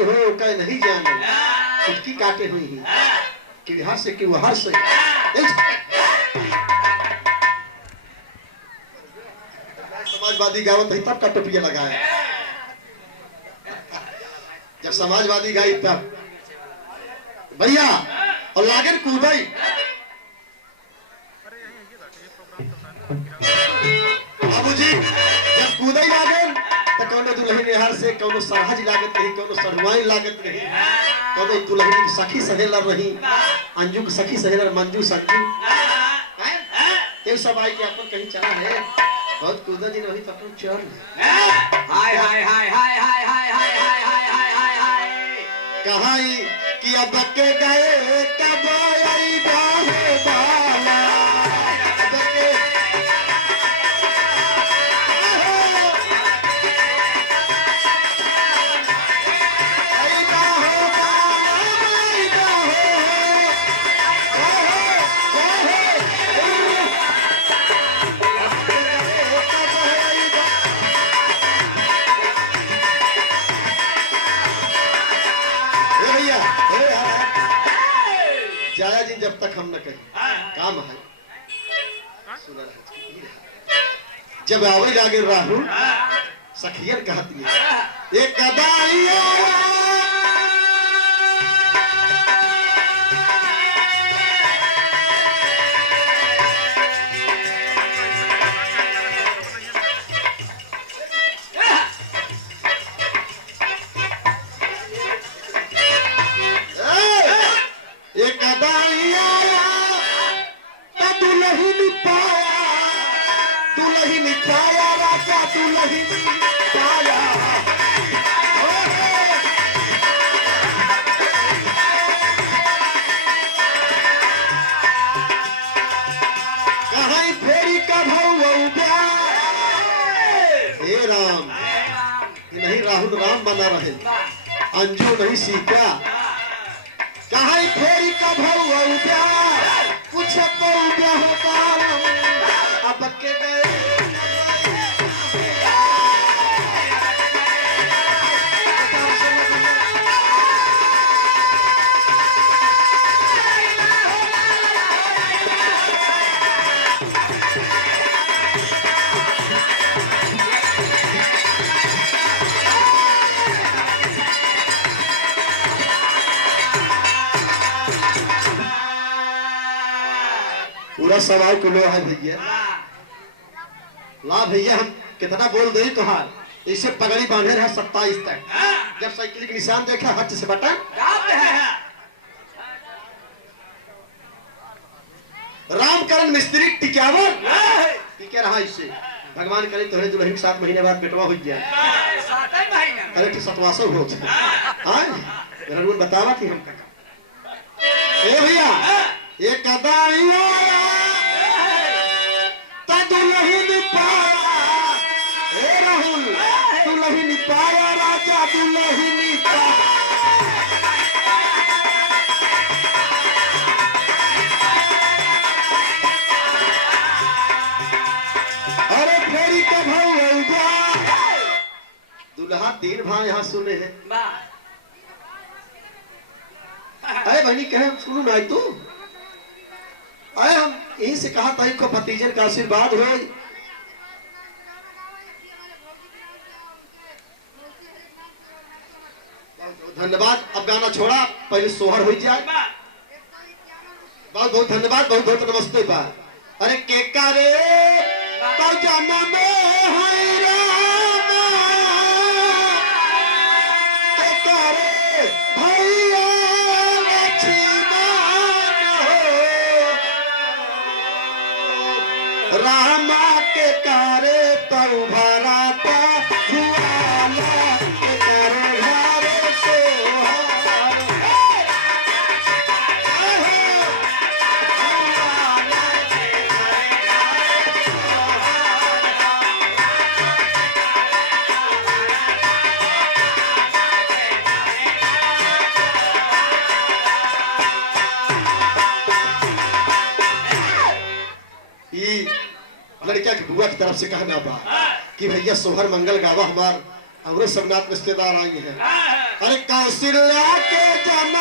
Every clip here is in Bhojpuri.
जो हो कह नहीं जाने चुटकी काटे हुई ही कि बिहार से कि वहां से समाजवादी गावत है तब का टोपिया लगाया। जब समाजवादी गाई तब भैया और लागन कूदाई बाबूजी जब कूदाई लागन तो कौनो दुल्हन निहार से कौनो सरहज लागत नहीं कौनो सरवाई लागत नहीं कौनो दुल्हन की सखी सहेलर रही अंजू की सखी सहेलर मंजू संजू ये सब आई के अपन कहीं चला है बहुत कूदा दिन वही तो अपन चल हाय हाय हाय हाय हाय हाय हाय हाय हाय हाय हाय हाय कहाई कि अब के गए कब आई बाहे बाला अब के आई बाहे जाया जी जब तक हम न कहें काम है जब आवई लागे राहु सखियन कहती है एक कदाइया राहुल राम बना रहे अंजू नहीं सीखा कहा फेरी का भाव कुछ तो अब के गए पूरा सवाल को लो है भैया ला भैया हम कितना बोल दे तुहार इसे पगड़ी बांधे रहा 27 तक जब साइकिल के निशान देखा हट से बटन रामकरण मिस्त्री टिकावर टिके रहा इससे भगवान करे तोहरे दुल्हन 7 महीने बाद बेटवा हो जाए 7 महीने अरे तो 7वां हो हां जरूर बतावा कि हम ए भैया ये कदाइया दुल्हन पाया ए राहुल दुल्हन पाया राजा दुल्हन पाया अरे फेरी का भाव दुल्हा 3 भाई यहाँ सुने हैं अरे बहनी कहे सुनो ना तू आए हम यहीं से कहा था इनको भतीजन का आशीर्वाद हो धन्यवाद अब गाना छोड़ा पहले सोहर हो जाए बहुत बहुत धन्यवाद बहुत बहुत नमस्ते बा अरे के करे तो जन्म में है रामा के करे भैया रामा के कारे पर भरा लड़किया की बुआ की तरफ से कहना बा कि भैया सोहर मंगल गावा हमार अमृत सबनाथ रिश्तेदार आई हैं अरे कौशल्या के जन्म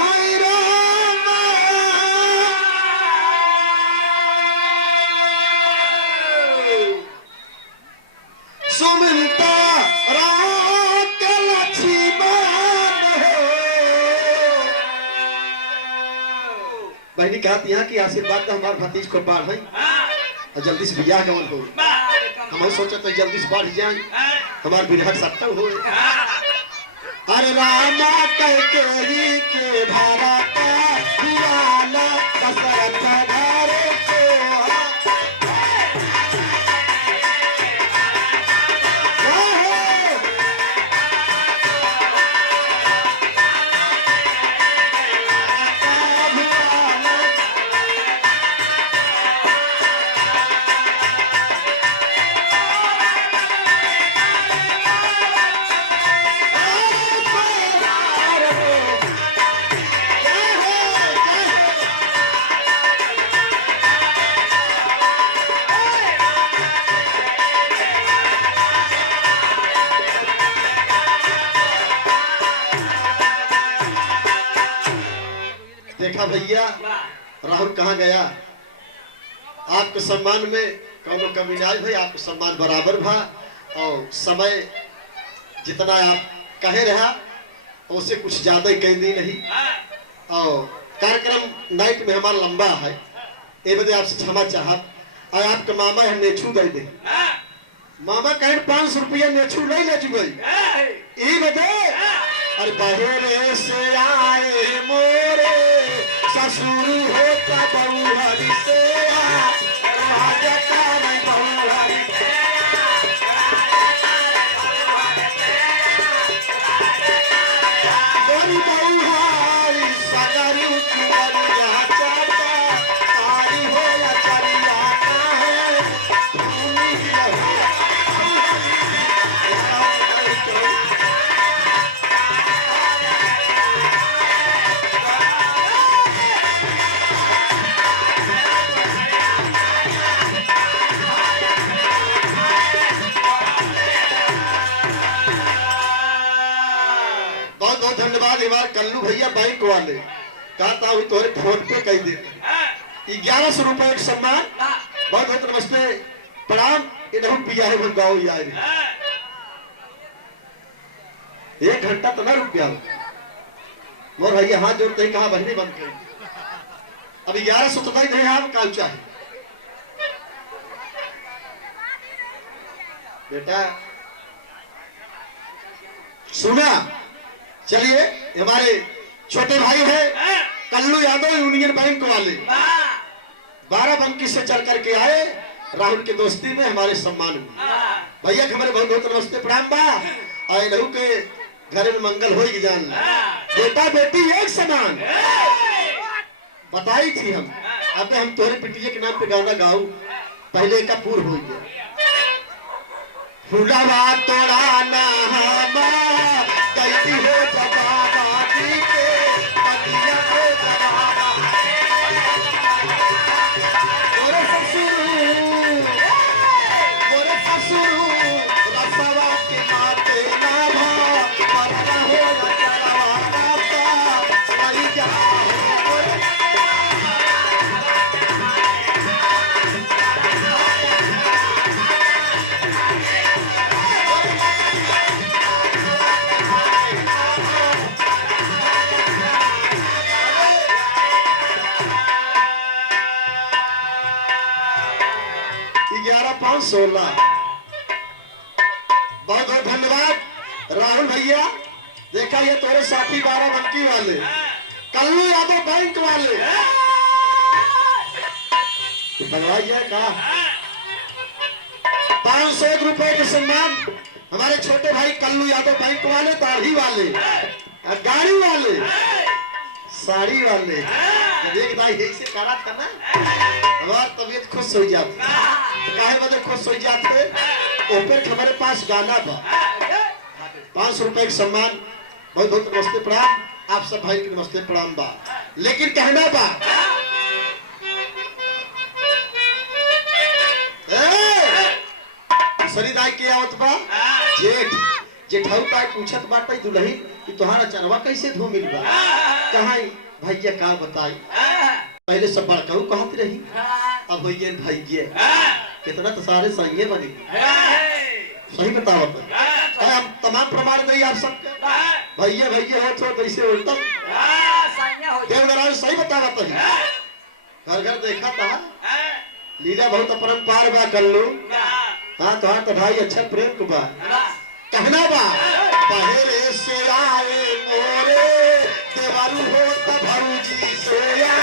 है राम, सुमित्रा राम के लक्ष्मण हो। बहनी कहती यहाँ की आशीर्वाद हमारे भतीज को बाढ़ है और जल्दी से बियाह गवन हो। हम सोचा तो जल्दी से बढ़ जाए हमारे बिरहट सट्टा हो। अरे रामा कैकेयी के भारता दीवाना दशरथ घरे को। देखा भैया राहुल कहाँ गया। आपके सम्मान में कौनो कमी नहीं भाई, आपके सम्मान बराबर भा और समय जितना आप कहे रहा उससे कुछ ज्यादा ही कह दी नहीं। और कार्यक्रम नाइट में हमारा लंबा है, ये बदे आपसे क्षमा चाहत। और आपके मामा हम नेछू दे दे, मामा कहें 500 रुपया नेछू नहीं ले चुके ये बदे। अरे बहेरे से आए मोरे ससुर होता बहुहरी से राजता नहीं बहुहरी बड़ी बहुहारी सगरी कुंवर यहाँ चाहता तारी हो या चरिया है भूमि लहू। हमारे कल्लू भैया बैंक वाले कहता हुई तोरे फोन पे कह देते 1100 रुपए एक सम्मान। बहुत बहुत नमस्ते प्रणाम। इधर पिया है गाँव यार 1 घंटा तो ना रुक गया मोर भैया हाथ जोड़ते ही कहा बहने बंद कर। अब 1100 तो नहीं आप काल चाहे बेटा सुना। चलिए हमारे छोटे भाई है कल्लू यादव यूनियन बैंक वाले 12 बंकी से चल करके आए राहुल के दोस्ती में हमारे सम्मान में। भैया हमारे बहुत बहुत नमस्ते प्रणाम बा। आए लहू के घर में मंगल हो जान बेटा बेटी एक समान बताई थी हम। अब हम तोरे पिटिया के नाम पे गाना गाऊ पहले का पूर हो गया। फूलावा तोड़ा ना हमा कैसी हो जबाबा दी के पतिया हो जबाबा मोरे ससुर रसवा के माते ना भा मरना हो जलावा काता मरी जा। बहुत बहुत धन्यवाद राहुल भैया। देखा ये तोरे साथी 12 बंकी वाले कल्लू यादव बैंक वाले बनवाइए का 501 रुपए के सम्मान हमारे छोटे भाई कल्लू यादव बैंक वाले दाढ़ी वाले गाड़ी वाले साड़ी वाले देख भाई यही से करा था ना हमारी तबीयत खुश हो जाती काहे बदे खुश हो जाते। ऊपर हमारे पास गाना बा 500 रुपए के सम्मान। बहुत बहुत नमस्ते प्रणाम आप सब भाई के नमस्ते प्रणाम बा। लेकिन कहना बा सरिदाई के आवत बा जेठ जेठाऊ का पूछत बाटे दुल्ही कि तोहारा चनवा कैसे धो मिल बा कहां भैया का बताई पहले सब बड़काऊ कहत रही अब भैया भैया कितना तो सारे सही है बनी सही बतावत है हम तमाम प्रमाण दई आप सबके भैया भैया हो तो कैसे उल्टा देवनारायण सही बतावत है घर घर देखा था लीला बहुत अपरंपार बा कर लो हाँ तो भाई अच्छा प्रेम को बा कहना बा पहले से आए मोरे देवारू हो त भौजी सोया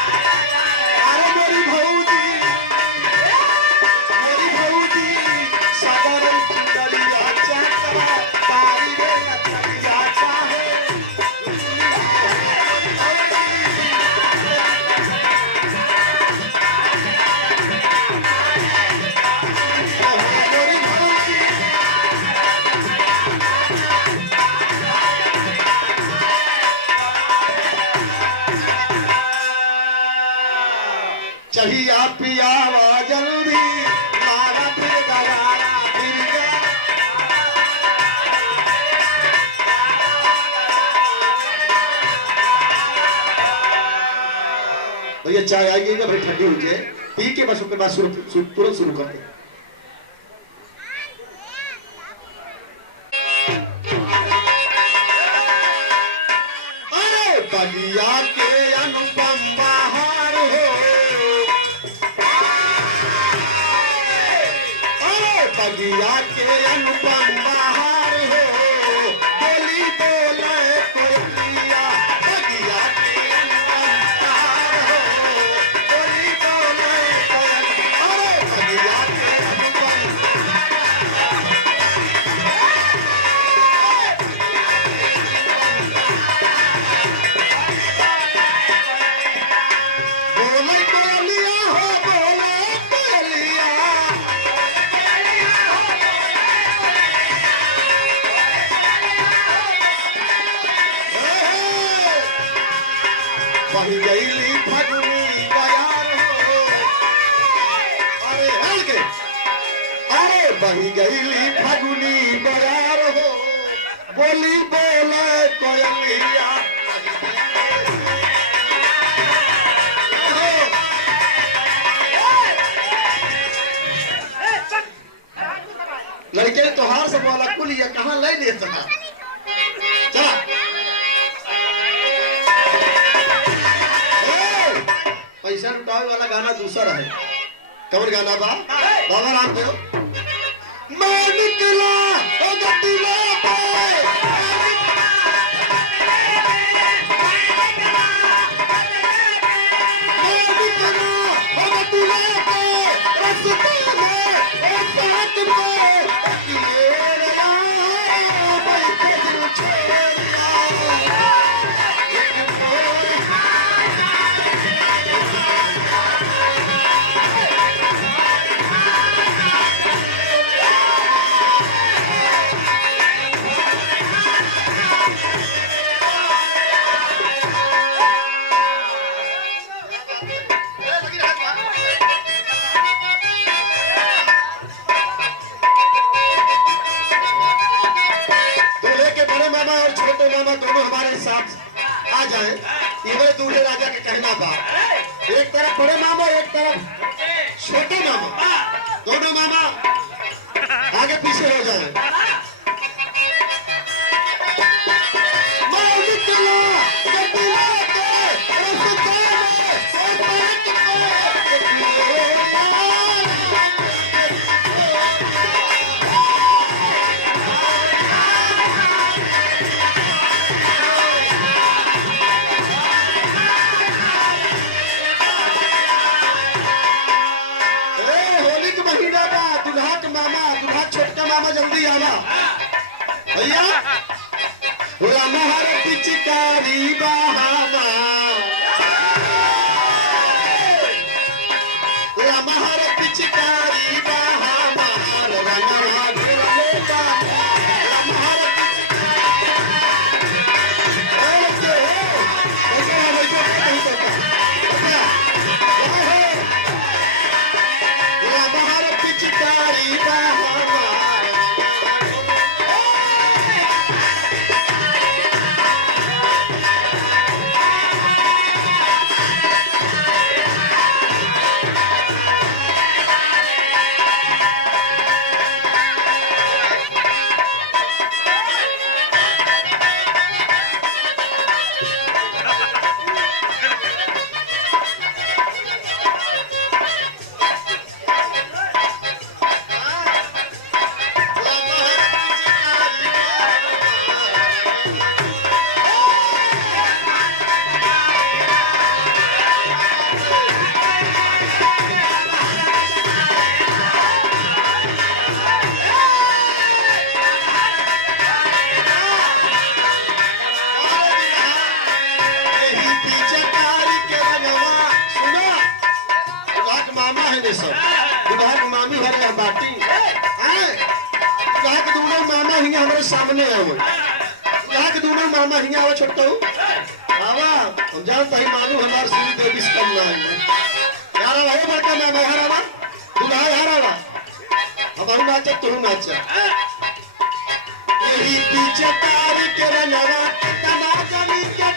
अरे मेरी भौजी साधारण चुंदरिया चाहता तारी रे अचरिया चाहे चाहिए पियावा जल्दी मारा फिर गवारा फिर गया भैया चाय आएगी ना भाई ठंडी हो जाए पी के बस उसके बाद तुरंत शुरू कर दे अरे बगिया के अनुपम बाहर हो बगिया के अनुपम बाहर हो बोली बोले कोयलिया बगिया के अनुपम बाहर हो बोली बोले कोयलिया अरे बगिया के अनुपम बोले कोयलिया हो बोले कोयलिया बही गईली फगुनी बयार हो अरे हल्के अरे बही गईली फगुनी बयार हो बोली बोले कोयलिया लड़के ने तोहार से बोला कुल ये कहाँ ले ले सका चला पैसा लुटावे वाला गाना दूसरा है कौन गाना बा बाबा रामदेव मैं निकला ओ गतिला दोनों हमारे साथ आ जाए ये दूल्हे राजा के कहना बा एक तरफ बड़े मामा एक तरफ छोटे मामा दोनों मामा आगे पीछे हो जाए मामा जल्दी आना भैया पिचकारी बहाना पिचकारी बहाना आओ सामने आओ यहाँ के दोनों मामा हिंगा आओ छोटो आवा हम जानता ही मानू हमार सुनी देवी से कम ना है यार भाई बड़का मामा यार आवा दूल्हा यार आवा अब हम नाचे तू नाचा यही पीछे तार के रनवा तमाचा नी के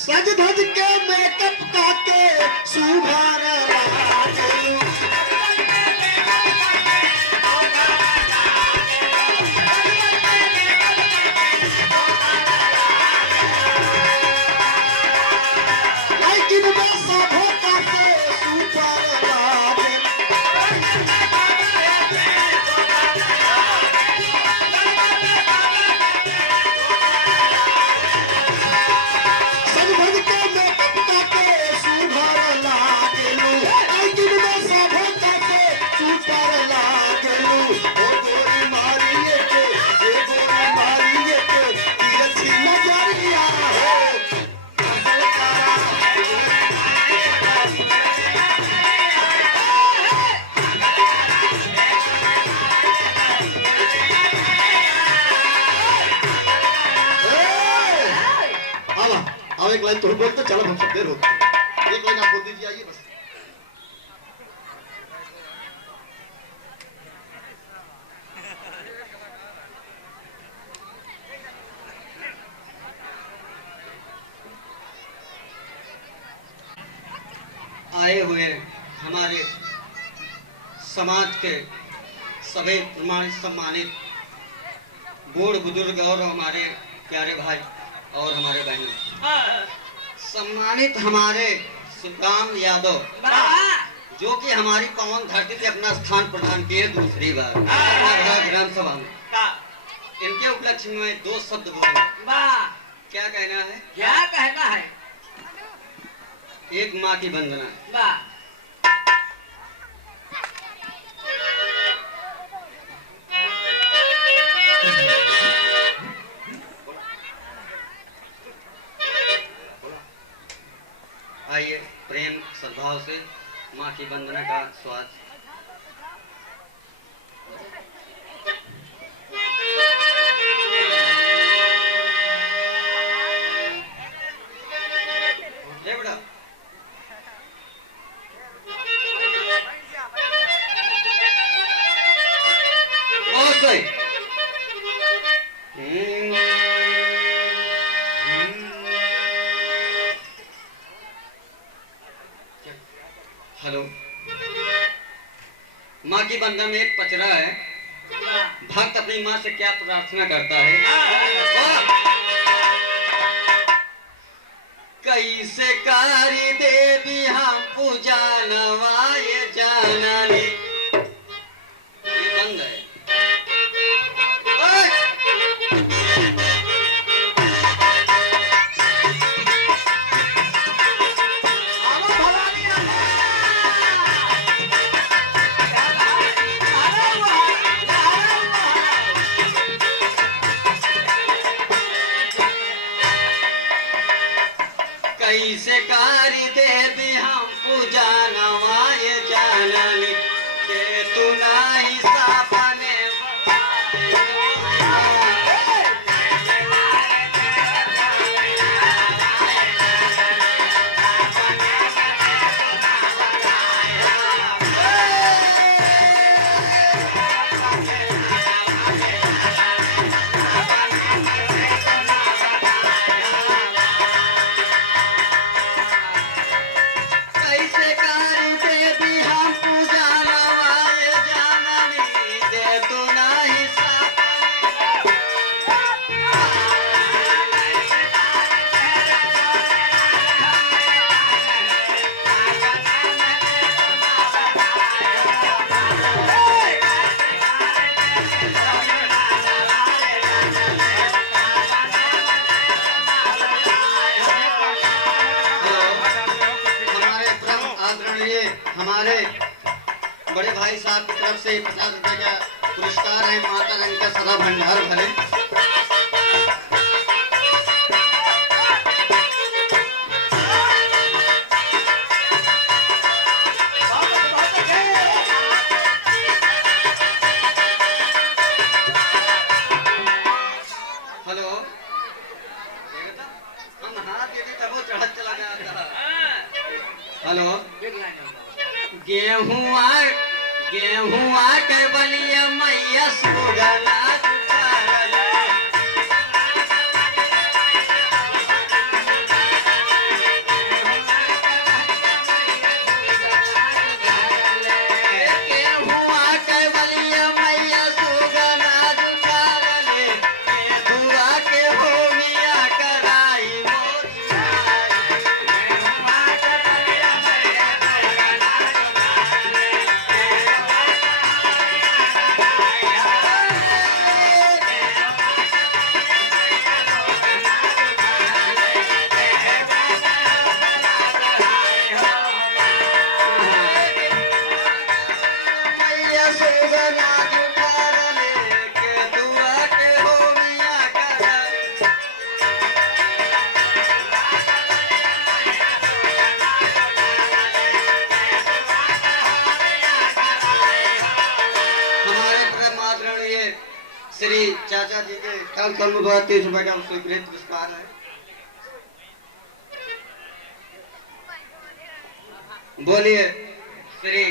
सज धज के मेकअप काके सुभार एक लाइन तो बोलते चलो हम सब देर होती है एक लाइन आप बोल दीजिए आइए बस आए हुए हमारे समाज के सभी प्रमाणित सम्मानित बूढ़ बुजुर्ग और हमारे प्यारे भाई और हमारे बहनों, सम्मानित हमारे सुखराम यादव जो कि हमारी पावन धरती पे अपना स्थान प्रदान किए दूसरी बार विधानसभा में, इनके उपलक्ष्य में दो शब्द बोले। क्या कहना है? क्या कहना है? एक माँ की वंदना। आइए प्रेम सद्भाव से माँ की वंदना का स्वाद। बेटा बहुत सही। हेलो, माँ की वंदना में एक पचरा है। भक्त अपनी माँ से क्या प्रार्थना करता है? कैसे कारी देवी हम पूजा नवाए जानली। ये बंद है। कैसे कारी देवी हम पूजा नवाय जाननी के तू नाही सापने कैसे कारी देवी हम पूजा नवाय जाननी दे तू नाही सापने हमारे परम आदरणीय हमारे बड़े भाई साहब की तरफ से 50 रुपए का पुरस्कार है। माता रानी का सदा भंडार भरे। हेलो हम हाथ दे दी तब वो चढ़त चला गया था। हेलो गेहुआ के बलिया मैया सुगना जुटारले। गेहुआ के बलिया मैया सुगना जुटारले। गेहुआ के होमिया कराई मैया सुगना जुटारले। गेहुआ के होमिया कराई। हमारे परम आदरणीय श्री चाचा जी के काल कर्म द्वारा 30 रुपए का स्वीकृत पुरस्कार है। बोलिए श्री